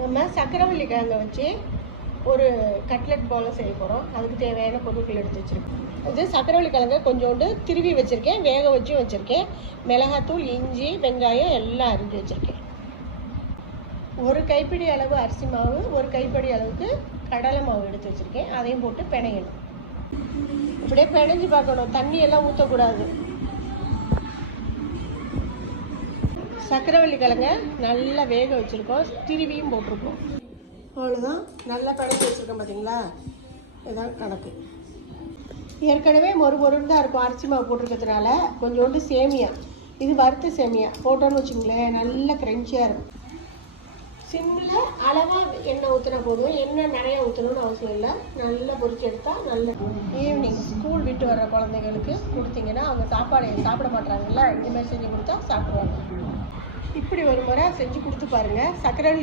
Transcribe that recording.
நம்ம சக்கரவள்ளி கிழங்கை வச்சு ஒரு கட்லெட் போல செய்ய போகிறோம். அதுக்கு தேவையான பொருட்கள் எடுத்து வச்சுருக்கேன். இது சக்கரவள்ளி கிழங்கை கொஞ்சோண்டு திருவி வச்சுருக்கேன், வேக வச்சும் வச்சுருக்கேன். மிளகாத்தூள், இஞ்சி, வெங்காயம் எல்லாம் அரிஞ்சு வச்சுருக்கேன். ஒரு கைப்பிடி அளவு அரிசி மாவு, ஒரு கைப்பிடி அளவுக்கு கடலை மாவு எடுத்து வச்சுருக்கேன். அதையும் போட்டு பிணையணும். இப்படியே பிணைஞ்சு பார்க்கணும், தண்ணியெல்லாம் ஊற்றக்கூடாது. சக்கரவள்ளி கிழங்க நல்லா வேக வச்சுருக்கோம், திருவியும் போட்டிருக்கோம். அவ்வளோதான், நல்லா பிணைச்சி வச்சுருக்கோம். பார்த்தீங்களா, இதுதான் கணக்கு. ஏற்கனவே மொறுன்னு தான் இருக்கும் அரிசி மாவு போட்டிருக்கிறதுனால. கொஞ்சோண்டு சேமியா, இது வறுத்த சேமியா போட்டோன்னு வச்சுங்களேன், நல்லா க்ரன்ச்சியாக இருக்கும். சிம்மில் அளவாக எண்ணெய் ஊற்றினா போதும், எண்ணெய் நிறையா ஊற்றணும்னு அவசியம் இல்லை. நல்லா பொரிச்சு எடுத்தால் நல்ல ஈவினிங் ஸ்கூல் விட்டு வர்ற குழந்தைங்களுக்கு கொடுத்தீங்கன்னா அவங்க சாப்பிட மாட்டாங்கல்ல, இந்தமாதிரி செஞ்சு கொடுத்தா சாப்பிடுவாங்க. இப்படி ஒரு முறை செஞ்சு கொடுத்து பாருங்கள். சக்கரவள்ளி